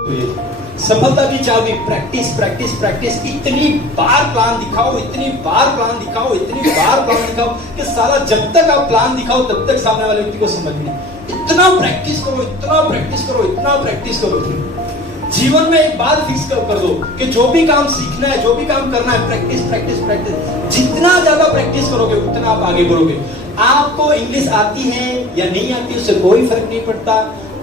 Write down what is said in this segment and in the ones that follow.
सफलता की चाबी प्रैक्टिस प्रैक्टिस प्रैक्टिस। इतनी बार प्लान दिखाओ, इतनी बार प्लान दिखाओ, इतनी बार प्लान दिखाओ कि साला जब तक आप प्लान दिखाओ तब तक सामने वाले व्यक्ति को समझ नहीं। इतना प्रैक्टिस करो, इतना प्रैक्टिस करो, इतना प्रैक्टिस करो। जीवन में एक बात फिक्स कर दो कि जो भी काम सीखना है, जो भी काम करना है, प्रैक्टिस प्रैक्टिस प्रैक्टिस। जितना ज्यादा प्रैक्टिस करोगे उतना आप आगे बढ़ोगे। आपको इंग्लिश आती है या नहीं आती उससे कोई फर्क नहीं पड़ता।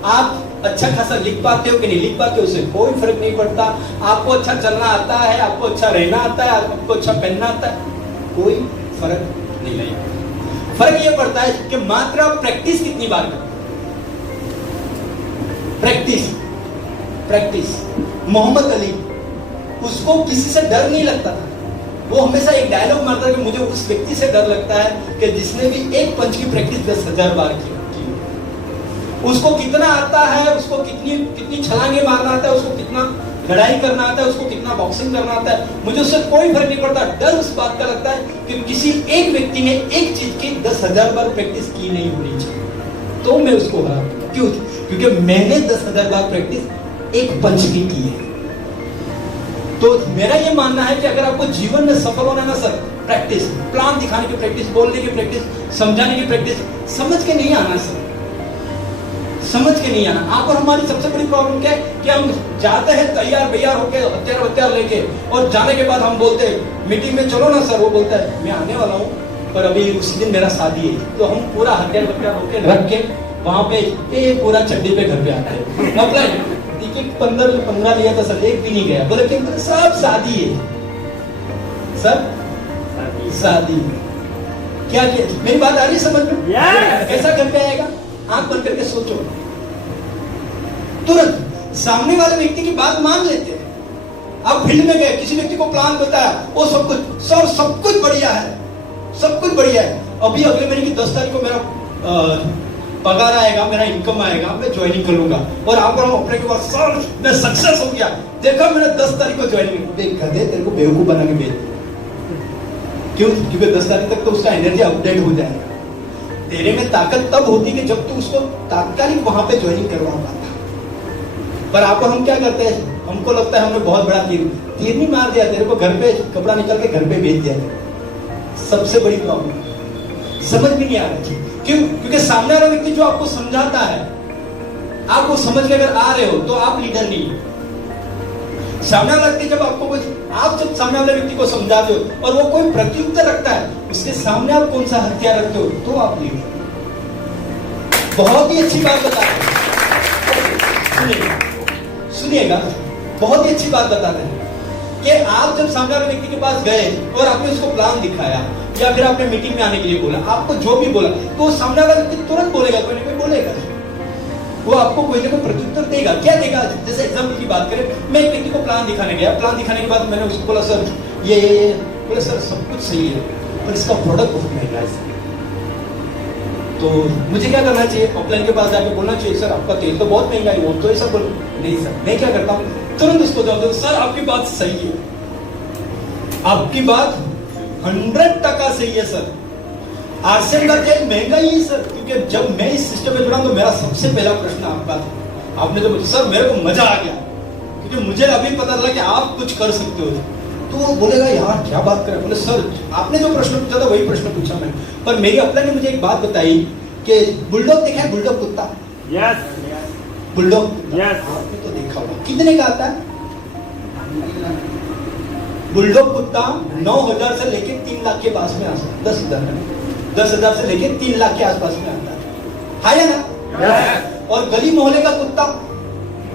आप अच्छा खासा लिख पाते हो कि नहीं लिख पाते हो उससे कोई फर्क नहीं पड़ता। आपको अच्छा चलना आता है, आपको अच्छा रहना आता है, आपको अच्छा पहनना आता है, कोई फर्क नहीं लगेगा। फर्क ये पड़ता है कि मात्र आप प्रैक्टिस कितनी बार करो। Practice practice. मोहम्मद अली, उसको किसी से डर नहीं लगता था। वो हमेशा एक डायलॉग मारता है कि मुझे उस व्यक्ति से डर लगता है कि जिसने भी एक पंच की प्रैक्टिस 10,000 बार की। उसको कितना आता है, उसको कितनी छलांगे मारना आता है, उसको कितना लड़ाई करना आता है, उसको कितना बॉक्सिंग करना आता है। मुझे उससे कोई फर्क नहीं पड़ता। डर उस बात का लगता है कि किसी एक व्यक्ति ने एक चीज की 10,000 बार प्रैक्टिस की नहीं होनी चाहिए तो मैं उसको हरा। क्यों? क्योंकि मैंने 10,000 बार प्रैक्टिस एक पंच की है। तो मेरा ये मानना है कि अगर आपको जीवन में सफल होना है ना सर, प्रैक्टिस, प्लान दिखाने की प्रैक्टिस, बोलने की प्रैक्टिस, समझाने की प्रैक्टिस। समझ के नहीं आना सर, समझ के नहीं आना। आप और हमारी सबसे बड़ी प्रॉब्लम क्या है कि हम जाते हैं तैयार बैयार होके, हथियार लेके, और जाने के बाद हम बोलते हैं मीटिंग में चलो ना सर। वो बोलता है मैं आने वाला हूँ पर अभी उस दिन मेरा शादी है। तो हम पूरा हथियार होके रख के वहां पे पूरा चड्डी पे घर पे आते हैं। मतलब टिकट 15 लिया था सर, एक भी नहीं गया। बोले कि सब शादी है, सब शादी। क्या मेरी बात आ रही समझ में? कैसा घर पे आएगा? आंख बंद करके सोचो, तुरंत सामने वाले व्यक्ति की बात मान लेते हैं। आप फील्ड में गए, किसी व्यक्ति को प्लान बताया, वो सब कुछ बढ़िया है, सब कुछ बढ़िया है। अभी अगले महीने की 10 तारीख को मेरा पगार आएगा, मेरा इनकम आएगा, मैं ज्वाइनिंग कर लूंगा। और आप अपने के बाद सर मैं सक्सेस हो गया, देखा मैंने 10 तारीख को ज्वाइनिंग। तेरे को बेवकूफ बना के भेज। क्यों? क्योंकि 10 तारीख तक तो उसका एनर्जी अपडेट हो जाएगा। तेरे में ताकत तब होती कि जब तू उसको तात्कालिक वहां पे ज्वाइनिंग करवा पाता। पर आपको हम क्या करते हैं, हमको लगता है हमने बहुत बड़ा तीर नहीं मार दिया, तेरे को घर पे कपड़ा निकाल के घर पे भेज दिया। सबसे बड़ी प्रॉब्लम समझ भी नहीं आ रही थी। क्यों? क्योंकि सामने वाला व्यक्ति जो आपको समझाता है, आप वो समझ के अगर आ रहे हो तो आप लीडर नहीं। सामने वाला व्यक्ति जब आपको कुछ, आप जब सामने वाले व्यक्ति को समझाते हो और वो कोई प्रत्युत्तर रखता है, उसके सामने आप कौन सा हथियार रखते हो तो आप लीडर। बहुत ही अच्छी बात बताते हैं, सुनिएगा, बहुत ही अच्छी बात बताते हैं कि आप जब सामने वाले व्यक्ति के पास गए और आपने उसको प्लान दिखाया या फिर आपने मीटिंग में आने के लिए बोला, आपको जो भी बोला, तो सामने वाला व्यक्ति तुरंत बोलेगा, कोई ना कोई बोलेगा। वो आपको कोई ना कोई प्रत्युत्तर देगा। क्या देगा? जैसे एग्जाम्पल की बात करें, मैं एक व्यक्ति को प्लान दिखाने गया। प्लान दिखाने के बाद मैंने उसको बोला सर ये बोले सर सब कुछ सही है पर इसका प्रोडक्ट बहुत महंगा है। तो मुझे क्या करना चाहिए? ऑफलाइन के पास जाके बोलना चाहिए सर आपका तेल तो बहुत महंगा है। वो तो ऐसा बोल नहीं सर, मैं क्या करता हूँ तुरंत उसको जवाब दूं, सर आपकी बात सही है, आपकी बात 100% सही है सर। आरसीएम का तेल महंगा ही है सर, क्योंकि जब मैं इस सिस्टम में जुड़ा तो मेरा सबसे पहला प्रश्न आपका था। आपने तो सर मेरे को मजा आ गया क्योंकि मुझे अभी पता चला कि आप कुछ कर सकते हो। तो वो बोलेगा यार क्या बात करें। बोले सर आपने जो प्रश्न पूछा था वही प्रश्न पूछा मैंने, पर मेरी अपना ने मुझे एक बात बताई कि बुलडॉग देखा है, बुलडॉग कुत्ता? यस। बुलडॉग आपने तो देखा होगा, कितने का आता है? बुलडॉग कुत्ता 9,000 से लेके 3 लाख के पास में आ सकता है। 10,000 से लेके 3 लाख के आसपास में आता है ना? yes. और गली मोहल्ले का कुत्ता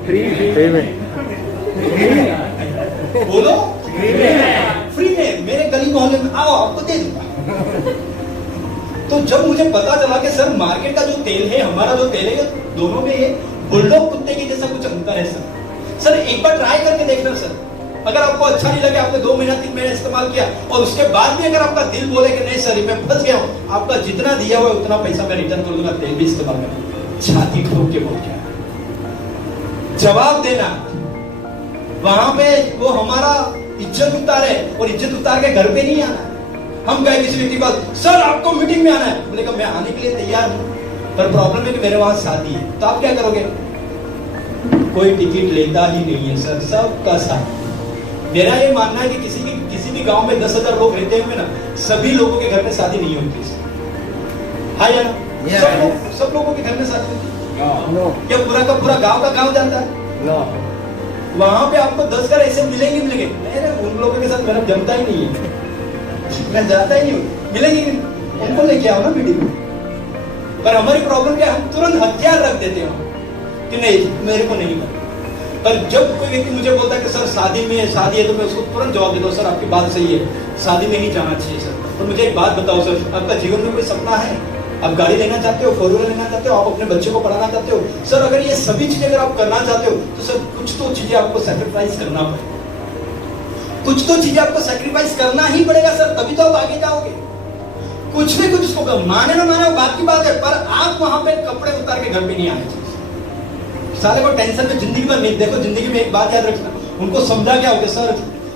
फ्री में बोलो, फ्री में मेरे गली मोहल्ले में आओ आपको दे दूंगा। तो जब मुझे पता चला कि सर मार्केट का जो तेल है, हमारा जो तेल है, दोनों में ये बुलडॉग कुत्ते के जैसा कुछ अंतर है सर एक बार ट्राई करके देखना सर। अगर आपको अच्छा नहीं लगे, आपने 2 महीना 3 महीने इस्तेमाल किया और उसके बाद भी अगर आपका दिल बोले कि नहीं सर मैं फंस गया हूँ, आपका जितना दिया हुआ उतना पैसा मैं रिटर्न कर दूंगा, तेल भी इस्तेमाल कर, छाती ठोक के बोल क्या जवाब देना। वहां पे वो हमारा इज्जत उतारे और इज्जत उतार के घर पे नहीं आना। हम गए किसी व्यक्ति के पास, सर आपको मीटिंग में आना है, बोले मैं आने के लिए तैयार हूँ पर प्रॉब्लम है कि मेरे वहां शादी है। तो आप क्या करोगे? कोई टिकट लेता ही नहीं है सर, सबका साथ। मेरा ये मानना है कि किसी भी गांव में 10,000 लोग रहते होंगे ना, सभी लोगों के घर में शादी नहीं होती सर। हाँ या ना? सब लोगों के घर में शादी होती है क्या? पूरा का पूरा गांव का गांव जाता है? वहां पे आपको 10 घर ऐसे मिलेंगे। उन लोगों के साथ मेरा जमता ही नहीं है, मैं जाता ही नहीं हूँ। मिलेंगे उनको लेके आओ ना मीटिंग में। पर हमारी प्रॉब्लम क्या है, हम तुरंत हथियार रख देते हैं कि नहीं, मेरे को नहीं करना। पर जब कोई व्यक्ति मुझे बोलता है कि सर शादी है, तो मैं उसको तुरंत जवाब देता हूँ, सर आपकी बात सही है, शादी में ही जाना चाहिए सर। तो मुझे एक बात बताओ सर, आपका जीवन में कोई सपना है? आप गाड़ी लेना चाहते हो, 4 व्हीलर लेना चाहते हो, आप अपने बच्चे को पढ़ाना चाहते हो सर, अगर ये सभी चीजें अगर आप करना चाहते हो तो सर कुछ तो चीजें आपको सैक्रिफाइस करना पड़ेगा। कुछ तो चीजें आपको सैक्रिफाइस करना ही पड़ेगा सर, तभी तो आप आगे जाओगे। कुछ भी कुछ तो माने ना माने बात की बात है, पर आप वहां पे कपड़े उतार के घर पे नहीं आए साले को टेंशन में जिंदगी में नहीं। देखो जिंदगी में एक बात याद रखना, उनको समझा क्या होगा सर,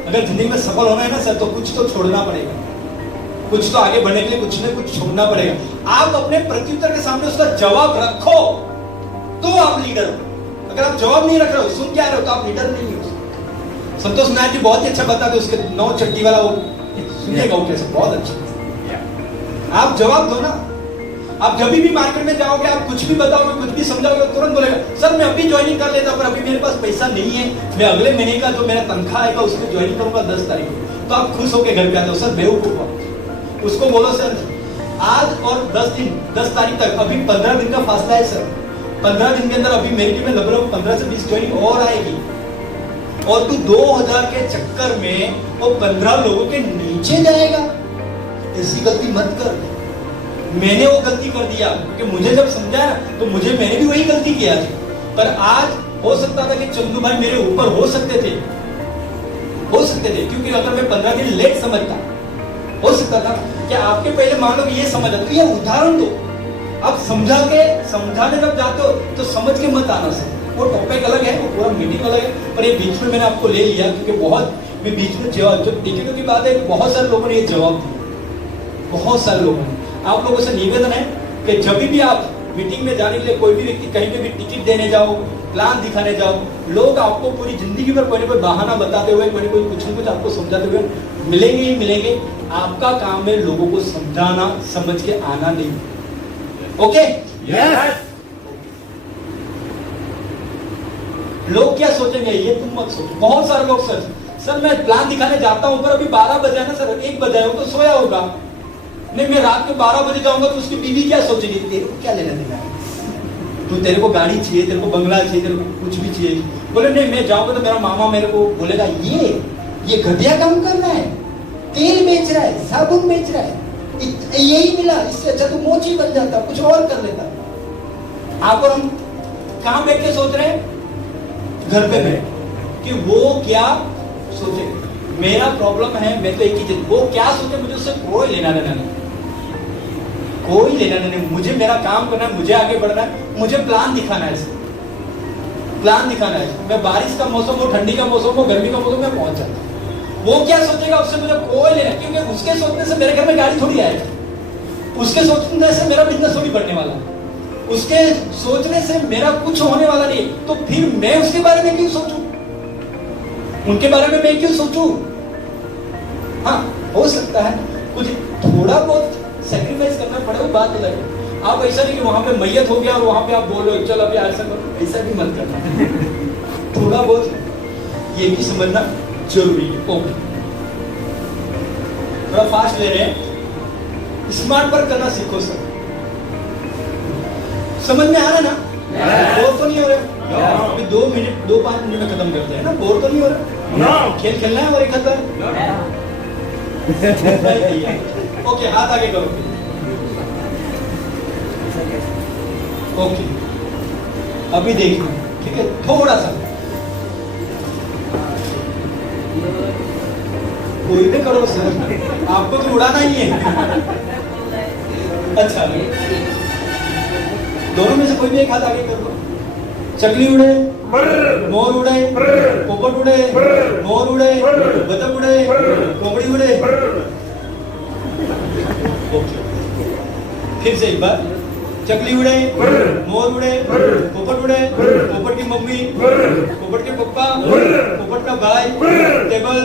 अगर जिंदगी में सफल होना है ना सर, तो कुछ तो छोड़ना पड़ेगा, कुछ तो आगे बढ़ने के लिए कुछ न कुछ छोड़ना पड़ेगा। आप अपने प्रत्युत्तर के सामने उसका जवाब रखो तो आप लीडर हो। अगर आप जवाब नहीं रख रहे हो, सुन क्या रहे हो, तो आप लीडर नहीं हो। संतोष नायक जी बहुत ही अच्छा बताते, उसके 9 चट्टी वाला वो सुनिएगा, वो कैसे बहुत अच्छा। आप जवाब दो ना। आप जब भी मार्केट में जाओगे, आप कुछ भी बताओगे, कुछ भी समझाओगे, तुरंत बोलेगा सर मैं अभी ज्वाइनिंग कर लेता, पर अभी मेरे पास पैसा नहीं है, मैं अगले महीने का जो मेरा तनख्वाह आएगा उसमें ज्वाइनिंग करूंगा 10 तारीख को। तो आप खुश होकर घर पे आते हो, सर बेवकूफ। उसको बोलो सर आज और 10 तारीख तक अभी 15 दिन का फासला है सर, 15 दिन के अंदर अभी मेरी टीम में लगभग 15 से 20 ज्वाइनिंग और आएगी, और तू 2000 के चक्कर में वो 15 लोगों के नीचे जाएगा। ऐसी गलती मत कर। मैंने वो गलती कर दिया क्योंकि मुझे जब समझाया तो मैंने भी वही गलती किया थी। पर आज हो सकता था कि चंदू भाई मेरे ऊपर हो सकते थे, क्योंकि अगर मैं 15 दिन लेट समझता, हो सकता था कि आपके पहले मान लो कि ये समझ आता। ये उदाहरण दो, आप समझाने जब जाते हो तो समझ के मत आना सर। वो टॉपिक अलग है, वो पूरा मीटिंग अलग है, पर ये बीच में मैंने आपको ले लिया क्योंकि बहुत बीच में जवाब जो टिकटों की बात है, बहुत सारे लोगों ने ये जवाब दिया, बहुत सारे लोगों ने। आप लोगों से निवेदन है कि जब भी आप मीटिंग में जाने के लिए कोई भी व्यक्ति कहीं पे भी टिकट देने जाओ, प्लान दिखाने जाओ, लोग आपको पूरी जिंदगी भर कोई ना कोई बहाना बताते हुए, कोई कुछ न कुछ आपको समझाते हुए मिलेंगे ही मिलेंगे। आपका काम है लोगों को समझाना, समझ के आना नहीं। ओके? यस। लोग क्या सोचेंगे ये तुम मत सोचो। बहुत सारे लोग सर मैं प्लान दिखाने जाता हूं, पर अभी 12 बजे है ना सर, 1 बजे हो तो सोया होगा। नहीं, मैं रात को 12 बजे जाऊंगा तो उसकी बीवी क्या सोचेगी, तेरे को क्या लेना देना है, तो तेरे को गाड़ी चाहिए, तेरे को बंगला चाहिए, तेरे को कुछ भी चाहिए। बोले नहीं, मैं जाऊंगा तो मेरा मामा मेरे को बोलेगा ये घटिया काम कर रहा है, तेल बेच रहा है, साबुन बेच रहा है, यही मिला, इससे अच्छा तो मोची बन जाता, कुछ और कर लेता। आप और हम कहां बैठ के सोच रहे हैं? घर पे बैठ कि वो क्या सोचे। मेरा प्रॉब्लम है, मैं तो एक ही चीज, वो क्या सोचे मुझे उससे कोई लेना देना नहीं, कोई लेना देना नहीं। मुझे मेरा काम करना है, मुझे आगे बढ़ना है, मुझे प्लान दिखाना है, प्लान दिखाना है। मैं बारिश का मौसम हो, ठंडी का मौसम हो, गर्मी का मौसम में पहुंच जाता। वो क्या सोचेगा उससे मुझे कोई लेना, क्योंकि उसके सोचने से मेरे घर में गाड़ी थोड़ी आएगी, उसके सोचने से मेरा बिजनेस थोड़ी बढ़ने वाला है, उसके सोचने से मेरा कुछ होने वाला नहीं। तो फिर मैं उसके बारे में क्यों सोचूं, उनके बारे में मैं क्यों सोचूं? हाँ, हो सकता है कुछ थोड़ा बहुत सैक्रिफाइस करना पड़े, वो बात अलग है। आप ऐसा नहीं कि वहां पे मैयत हो गया और वहां पे आप बोलो चल अभी ऐसा करो, ऐसा भी मत करना। थोड़ा बहुत ये भी समझना जरूरी है। ओके, थोड़ा फास्ट ले रहे हैं, स्मार्ट वर्क करना सीखो सर। समझ में आ रहा ना? बोर तो नहीं हो रहे? अभी 2 मिनट 2-5 मिनट में खत्म करते हैं ना, बोर तो नहीं हो रहा? खेल खेलना है और एक खत्म। ओके, हाथ आगे करो। ओके, अभी देखो, ठीक है, थोड़ा सा कोई भी करो सर, आपको तो उड़ाना ही है। अच्छा, दोनों में से कोई भी एक हाथ आगे कर दो। चकली उड़े, मोर उड़े, पोपट उड़े, मोर उड़े, बतख उड़े, कोबड़ी उड़े। ओके, फिर से एक बार, चकली उड़े, मोर उड़े, पोपट उड़े, पोपट की मम्मी, पोपट के पप्पा, पोपट का भाई, table.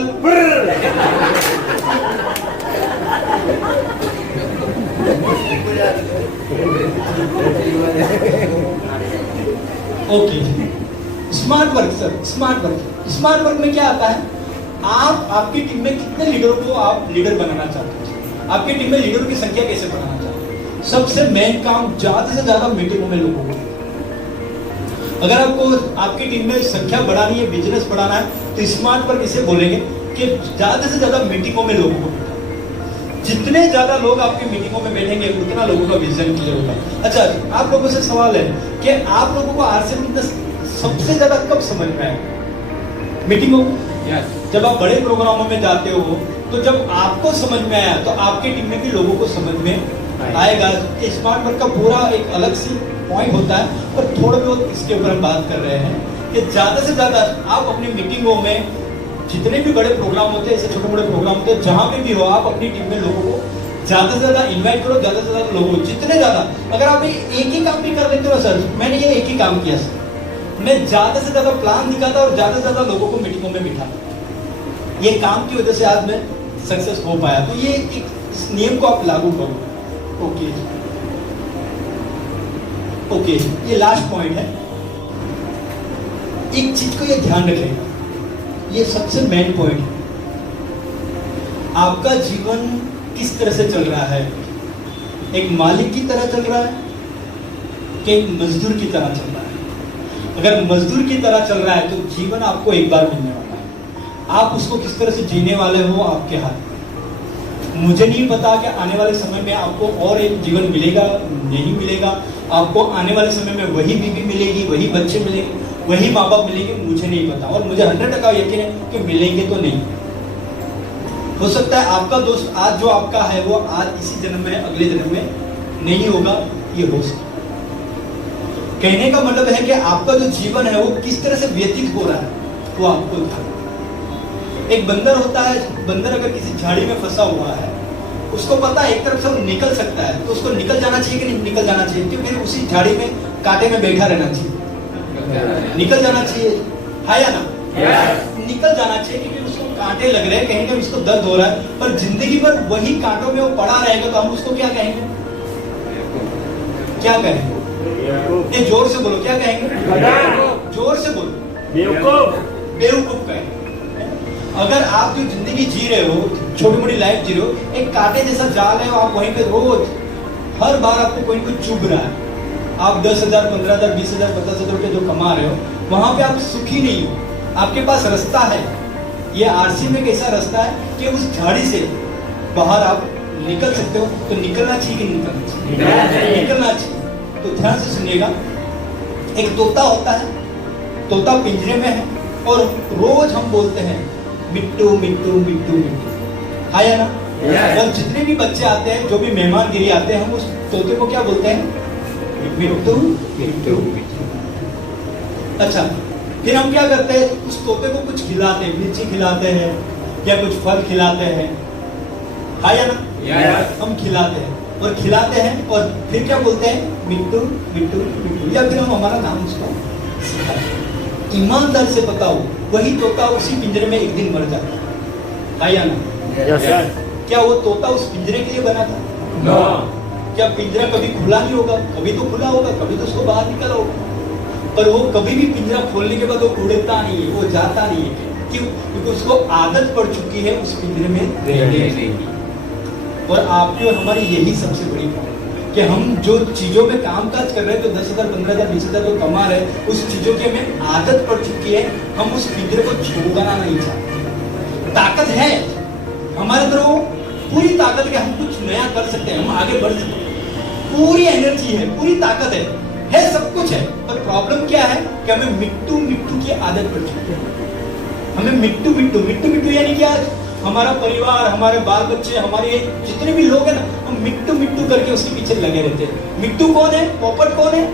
Okay, smart work sir, smart work. Smart work में क्या आता है, आप आपकी टीम में कितने लीडरों को आप लीडर बनाना चाहते हैं, आपकी टीम में लीडरों की संख्या कैसे बढ़ाना चाहते हैं। सबसे मेन काम ज्यादा से ज्यादा मीटिंगों में लोगों को, अगर आपको आपकी टीम में संख्या बढ़ानी है, बिजनेस बढ़ाना है, तो स्मार्ट वर्क इसे बोलेंगे कि ज्यादा से ज्यादा मीटिंगों में लोगों को बैठाओ। जितने ज्यादा लोग आपकी मीटिंगों में बैठेंगे उतना लोगों का विजन क्लियर होगा। अच्छा, आप लोगों से सवाल है कि आप लोगों को आरसीएम बिजनेस सबसे ज्यादा कब समझ में आया? मीटिंगों, जब आप बड़े प्रोग्रामों में जाते हो, तो जब आपको समझ में आया तो आपकी टीम में भी लोगों को समझ में आएगा। स्मार्ट वर्क का पूरा एक अलग सी पॉइंट होता है, पर थोड़ा बहुत इसके ऊपर हम बात कर रहे हैं कि ज्यादा से ज्यादा आप अपनी मीटिंगों में, जितने भी बड़े प्रोग्राम होते हैं, ऐसे छोटे मोटे प्रोग्राम होते हैं, जहां पे भी हो, आप अपनी टीम में लोगों को ज्यादा से ज्यादा इन्वाइट करो, ज्यादा से ज्यादा लोगों, जितने ज्यादा। अगर आप एक ही काम भी कर लेते हो सर, मैंने ये एक ही काम किया सर, मैं ज्यादा से ज्यादा प्लान दिखाता और ज्यादा से ज्यादा लोगों को मीटिंगों में बिठाता। ये काम की वजह से आज मैं सक्सेस हो पाया। तो ये इस नियम को आप लागू करो। ओके ओके, ये लास्ट पॉइंट है। एक चीज को ये ध्यान रखेगा, ये सबसे मेन पॉइंट है। आपका जीवन किस तरह से चल रहा है? एक मालिक की तरह चल रहा है कि एक मजदूर की तरह चल रहा है? अगर मजदूर की तरह चल रहा है तो जीवन आपको एक बार मिलने वाला है। आप उसको किस तरह से जीने वाले हो, आपके हाथ में। मुझे नहीं पता कि आने वाले समय में आपको और एक जीवन मिलेगा, नहीं मिलेगा। आपको आने वाले समय में वही बीवी मिलेगी, वही बच्चे मिलेंगे, वही माँ बाप मिलेंगे, मुझे नहीं पता। और मुझे 100% यकीन है कि मिलेंगे तो नहीं। हो सकता है आपका दोस्त आज जो आपका है वो आज इसी जन्म में, अगले जन्म में नहीं होगा, ये हो सकता है। कहने का मतलब है कि आपका जो जीवन है वो किस तरह से व्यतीत हो रहा है, वो आपको ध्यान। एक बंदर होता है, बंदर अगर किसी झाड़ी में फंसा हुआ है, उसको पता है एक तरफ से वो निकल सकता है, तो उसको निकल जाना चाहिए कि नहीं निकल जाना चाहिए? क्योंकि उसी झाड़ी में कांटे में बैठा रहना चाहिए, निकल जाना चाहिए, है या ना? निकल जाना चाहिए, क्योंकि उसको कांटे लग रहे हैं, कहीं ना उसको दर्द हो रहा है। पर जिंदगी भर वही कांटों में वो पड़ा रहेगा, तो हम उसको क्या कहेंगे? क्या कहेंगे? ये जोर से बोलो, क्या कहेंगे? जोर से बोलो, बेवकूफ कहेंगे। अगर आप जो जिंदगी जी रहे हो, छोटी मोटी लाइफ जी रहे हो, एक कांटे जैसा जाल है, आप वहीं पे रोज हर बार आपको कोई कुछ चुभ रहा है। आप 10,000, 15,000, 20,000, 50,000 रुपए जो कमा रहे हो, वहां पे आप सुखी नहीं हो। आपके पास रास्ता है, ये आरसी में कैसा रास्ता है कि उस झाड़ी से बाहर आप निकल सकते हो। तो निकलना चाहिए कि नहीं निकलना चाहिए? निकलना चाहिए। तो ध्यान से सुनिएगा। एक तोता होता है, तोता पिंजरे में है और रोज हम बोलते हैं मिट्टू मिट्टू मिट्टू मिट्टू, है या ना? और जितने भी बच्चे आते हैं, जो भी मेहमानगिरी आते हैं, हम उस तोते को क्या बोलते हैं? मिट्टू मिट्टू मिट्टू। अच्छा, फिर हम क्या करते हैं? उस तोते को कुछ खिलाते हैं, मिर्ची खिलाते हैं या कुछ फल खिलाते हैं, है या ना? हम खिलाते हैं और खिलाते हैं और फिर क्या बोलते हैं? मिट्टू मिट्टू मिट्टू, या फिर हम हमारा नाम उसको सिखाते हैं। ईमानदार से बताओ, वही तोता उसी पिंजरे में एक दिन मर जाता है या ना? क्या वो तोता उस पिंजरे के लिए बना था? No. क्या पिंजरा कभी खुला नहीं होगा? कभी तो खुला होगा, कभी तो उसको बाहर निकला होगा। पर वो कभी भी पिंजरा खोलने के बाद वो उड़ता नहीं है, वो जाता नहीं है। क्यों? क्योंकि उसको आदत पड़ चुकी है उस पिंजरे में रहने की। और आपकी और हमारी यही सबसे बड़ी प्रॉब्लम कि हम जो चीजों में काम काज कर रहे हैं, तो 10,000, 15,000, 20,000 जो कमा रहे हैं, उस चीजों की हमें आदत पड़ चुकी है। हम उस पिंजरे को छोड़ना नहीं चाहते। ताकत है हमारे अंदर, वो पूरी ताकत के हम कुछ नया कर सकते हैं, हम आगे बढ़ सकते हैं। पूरी एनर्जी है, पूरी ताकत है सब कुछ है। पर प्रॉब्लम क्या है कि हमें मिट्टू मिट्टू की आदत पड़ चुकी है। हमें मिट्टू मिट्टू मिट्टू मिट्टू यानी क्या? हमारा परिवार, हमारे बाल बच्चे, हमारे जितने भी लोग हैं ना, हम मिट्टू मिट्टू करके उसके पीछे लगे रहते हैं। मिट्टू कौन है? पोपट कौन है?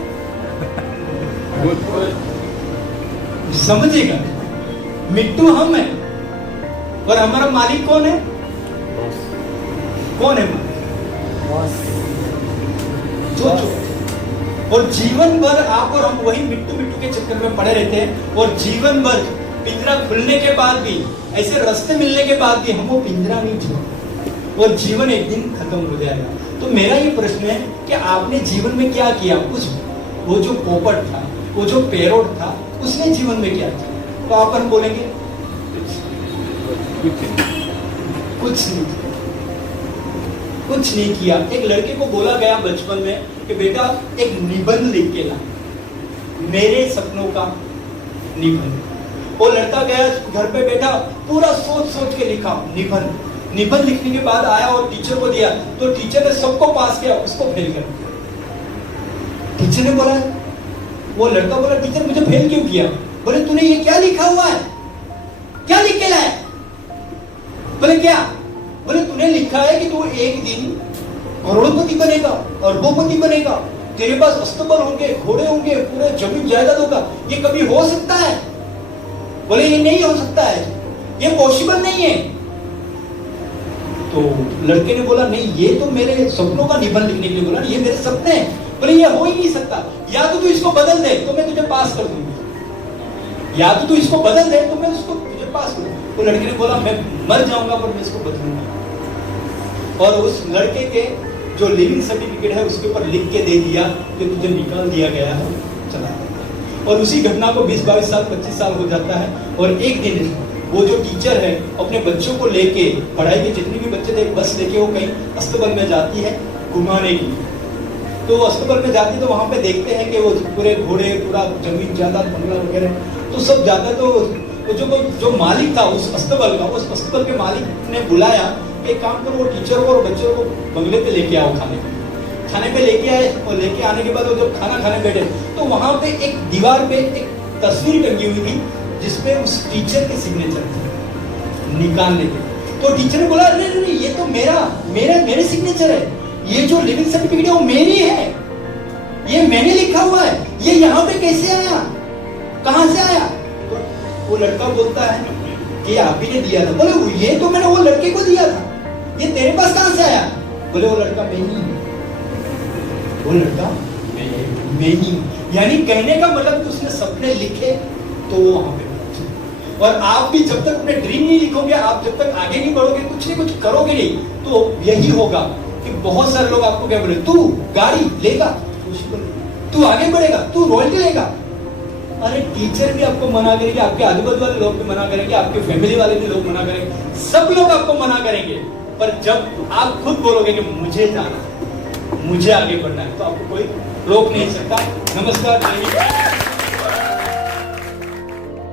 समझिएगा, मिट्टू हम है और हमारा मालिक कौन है? कौन है? सोचो, और जीवन भर आप और हम वही मिट्टू मिट्टू के चक्कर में पड़े रहते हैं, और जीवन भर पिंजरा खुलने के बाद भी, ऐसे रास्ते मिलने के बाद भी हम वो पिंजरा नहीं छोड़ते, और जीवन एक दिन खत्म हो जाएगा। तो मेरा ये प्रश्न है कि आपने जीवन में क्या किया? कुछ, वो जो पोपट था, वो जो पैरोट था, उसने जीवन में क्या किया? तो अपन बोलेंगे कुछ नहीं किया। एक लड़के को बोला गया बचपन में कि बेटा एक निबंध लिख के ला, मेरे सपनों का निबंध। वो लड़का गया घर पे बैठा, पूरा सोच के लिखा निबंध लिखने के बाद आया और टीचर को दिया, तो टीचर ने सबको पास किया, उसको फेल कर दिया। टीचर ने बोला, वो लड़का बोला टीचर मुझे फेल क्यों किया? बोले तूने ये क्या लिखा हुआ है, क्या लिख के लाया? बोले क्या? बोले तूने लिखा है कि तू एक दिन करोड़पति बनेगा, अरबोपति बनेगा, तेरे पास अस्तबल होंगे, घोड़े होंगे, पूरे जमीन जायदाद होगा। ये कभी हो सकता है? बोले ये नहीं हो सकता है, ये पॉसिबल नहीं है। तो लड़के ने बोला नहीं, ये तो मेरे सपनों का निबंध लिखने के लिए बोला, ये मेरे सपने हैं। बोले ये हो ही नहीं सकता, या तो तू इसको बदल दे तो मैं तुझे पास कर दूंगी, या तो तू इसको बदल दे तो मैं उसको तुझे पास कर दूंगा। तो लड़के ने बोला मैं मर जाऊंगा पर मैं इसको बदलूंगा। और उस लड़के के जो लिविंग सर्टिफिकेट है उसके ऊपर लिख के दे दिया कि तुझे निकाल दिया गया है, चला। और उसी घटना को 20-22 साल 25 साल हो जाता है, और एक दिन वो जो टीचर है अपने बच्चों को लेके, पढ़ाई के जितने भी बच्चे थे, बस लेके वो कहीं अस्तबल में जाती है घुमाने की। तो अस्तबल में जाती तो वहां पे देखते हैं कि वो पूरे घोड़े, पूरा जमीन जायदाद, बंगला वगैरह, तो सब जाता। तो जो मालिक था उस अस्तबल का, उस अस्तबल के मालिक ने बुलाया, एक काम करो वो टीचर को और बच्चों को बंगले पे लेके आओ, खाने पे लेके आए। और लेके आने के बाद वो जब खाना खाने बैठे तो वहां पे एक दीवार पे एक तस्वीर टंगी हुई थी जिसपे उस टीचर के सिग्नेचर थे, निकालने थे। तो टीचर ने बोला नहीं ये तो मेरे सिग्नेचर है, ये जो लिविंग सर्टिफिकेट है वो मेरी है, ये मैंने लिखा हुआ है, ये यहाँ पे कैसे आया, कहां से आया? तो वो लड़का बोलता है कि आप ही ने दिया था। बोले ये तो मैंने वो लड़के को दिया था, ये तेरे पास कहां से आया? बोले वो लड़का मैं ही हूं, वो लड़का मैं ही हूं। यानी कहने का मतलब कि उसने सपने लिखे तो वो वहां पे। और आप भी जब तक अपने ड्रीम नहीं लिखोगे, आप जब तक आगे नहीं बढ़ोगे, कुछ करोगे नहीं, तो यही होगा कि बहुत सारे लोग आपको क्या बोले, तू गाड़ी लेगा, तू आगे बढ़ेगा, तू रॉयल्टी लेगा। अरे टीचर भी आपको मना करेंगे, आपके आजू बाजू वाले लोग भी मना करेंगे, आपके फैमिली वाले भी लोग मना करेंगे, सब लोग आपको मना करेंगे। पर जब आप खुद बोलोगे कि मुझे जाना है, मुझे आगे बढ़ना है, तो आपको कोई रोक नहीं सकता। नमस्कार।